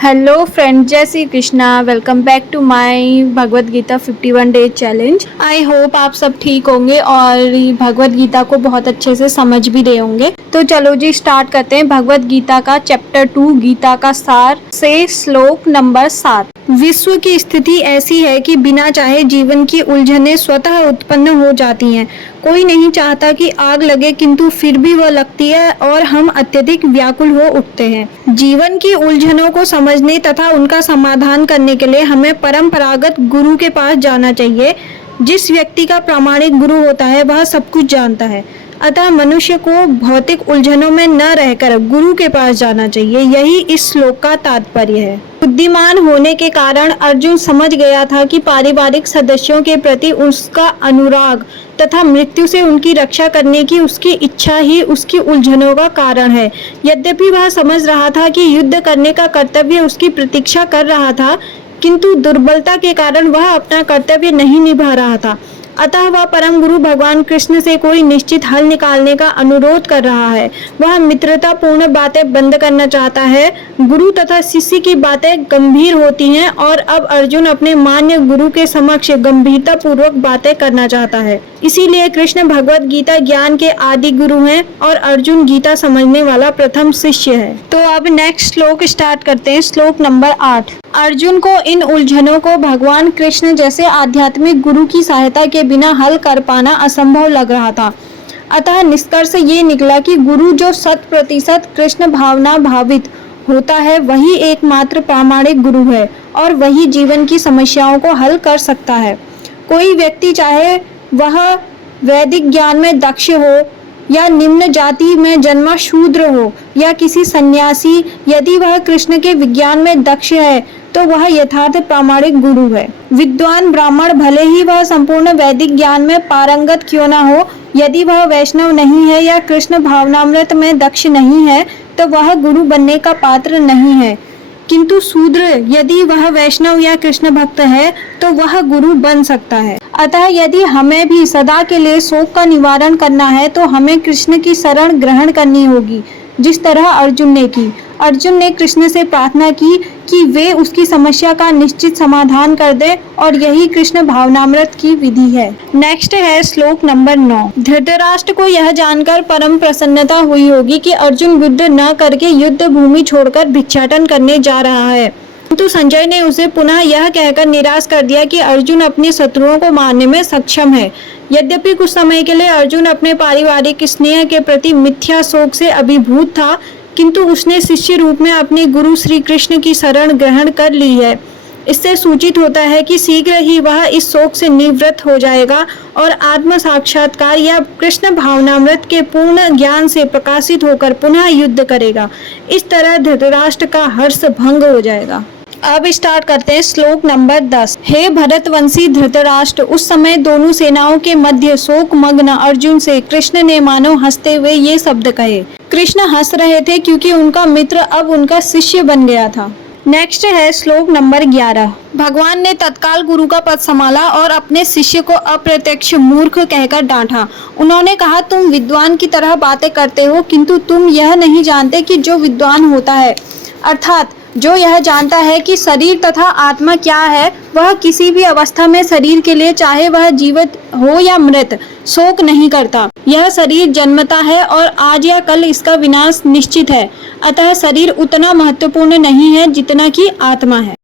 Hello friend, जय Shri Krishna. Welcome back to my Bhagavad Gita 51 day challenge. I hope आप सब ठीक होंगे और भगवत गीता को बहुत अच्छे से समझ भी रहे होंगे। तो चलो जी स्टार्ट करते हैं भगवत गीता का चैप्टर 2 गीता का सार से श्लोक नंबर 7। विश्व की स्थिति ऐसी है कि बिना चाहे जीवन की उलझनें स्वतः उत्पन्न हो जाती हैं। कोई नहीं चाहता कि आग लगे, किंतु फिर भी वह लगती है और हम अत्यधिक व्याकुल हो उठते हैं। जीवन की उलझनों को समझने तथा उनका समाधान करने के लिए हमें परंपरागत गुरु के पास जाना चाहिए। जिस व्यक्ति का प्रामाणिक गुरु होता है वह सब कुछ जानता है। अतः मनुष्य को भौतिक उलझनों में न रहकर गुरु के पास जाना चाहिए। यही इस श्लोक का तात्पर्य है। बुद्धिमान होने के कारण अर्जुन समझ गया था कि पारिवारिक सदस्यों के प्रति उसका अनुराग तथा मृत्यु से उनकी रक्षा करने की उसकी इच्छा ही उसकी उलझनों का कारण है। यद्यपि वह समझ रहा था कि युद्ध करने का कर्तव्य उसकी प्रतीक्षा कर रहा था, किंतु दुर्बलता के कारण वह अपना कर्तव्य नहीं निभा रहा था। अतः वह परम गुरु भगवान कृष्ण से कोई निश्चित हल निकालने का अनुरोध कर रहा है। वह मित्रता पूर्ण बातें बंद करना चाहता है। गुरु तथा शिष्य की बातें गंभीर होती हैं और अब अर्जुन अपने मान्य गुरु के समक्ष गंभीरता पूर्वक बातें करना चाहता है। इसीलिए कृष्ण भगवत गीता ज्ञान के आदि गुरु हैं और अर्जुन गीता समझने वाला प्रथम शिष्य है। तो अब नेक्स्ट श्लोक स्टार्ट करते हैं। श्लोक नंबर 8। अर्जुन को इन उलझनों को भगवान कृष्ण जैसे आध्यात्मिक गुरु की सहायता के बिना हल कर पाना असंभव लग रहा था। अतः निष्कर्ष ये निकला कि गुरु जो 100% कृष्ण भावना भावित होता है वही एकमात्र प्रामाणिक गुरु है और वही जीवन की समस्याओं को हल कर सकता है। कोई व्यक्ति चाहे वह वैदिक ज्ञान में दक्ष हो या निम्न जाति में जन्मा शूद्र हो या किसी सन्यासी, यदि वह कृष्ण के विज्ञान में दक्ष है तो वह यथार्थ प्रामाणिक गुरु है। विद्वान ब्राह्मण भले ही वह संपूर्ण वैदिक ज्ञान में पारंगत क्यों न हो, यदि वह वैष्णव नहीं है या कृष्ण भावनामृत में दक्ष नहीं है तो वह गुरु बनने का पात्र नहीं है। किंतु शूद्र यदि वह वैष्णव या कृष्ण भक्त है तो वह गुरु बन सकता है। अतः यदि हमें भी सदा के लिए शोक का निवारण करना है तो हमें कृष्ण की शरण ग्रहण करनी होगी, जिस तरह अर्जुन ने की। अर्जुन ने कृष्ण से प्रार्थना की कि वे उसकी समस्या का निश्चित समाधान कर दे और यही कृष्ण भावनामृत की विधि है। नेक्स्ट है श्लोक नंबर 9। धृतराष्ट्र को यह जानकर परम प्रसन्नता हुई होगी कि अर्जुन युद्ध न करके युद्ध भूमि छोड़कर भिक्षाटन करने जा रहा है, किंतु संजय ने उसे पुनः यह कहकर निराश कर दिया कि अर्जुन अपने शत्रुओं को मारने में सक्षम है। यद्यपि कुछ समय के लिए अर्जुन अपने पारिवारिक स्नेह के प्रति मिथ्या शोक से अभिभूत था, किंतु उसने शिष्य रूप में अपने गुरु श्री कृष्ण की शरण ग्रहण कर ली है। इससे सूचित होता है कि शीघ्र ही वह इस शोक से निवृत्त हो जाएगा और आत्म साक्षात्कार या कृष्ण भावनामृत के पूर्ण ज्ञान से प्रकाशित होकर पुनः युद्ध करेगा। इस तरह धृतराष्ट्र का हर्ष भंग हो जाएगा। अब स्टार्ट करते हैं श्लोक नंबर 10। हे भरतवंशी धृतराष्ट्र, उस समय दोनों सेनाओं के मध्य शोक मग्न अर्जुन से कृष्ण ने मानो हंसते हुए ये शब्द कहे। कृष्ण हंस रहे थे क्योंकि उनका मित्र अब उनका शिष्य बन गया था। नेक्स्ट है श्लोक नंबर 11। भगवान ने तत्काल गुरु का पद संभाला और अपने शिष्य को अप्रत्यक्ष मूर्ख कहकर डांटा। उन्होंने कहा, तुम विद्वान की तरह बातें करते हो, किंतु तुम यह नहीं जानते कि जो विद्वान होता है, अर्थात जो यह जानता है कि शरीर तथा आत्मा क्या है, वह किसी भी अवस्था में शरीर के लिए, चाहे वह जीवित हो या मृत, शोक नहीं करता। यह शरीर जन्मता है और आज या कल इसका विनाश निश्चित है। अतः शरीर उतना महत्वपूर्ण नहीं है जितना कि आत्मा है।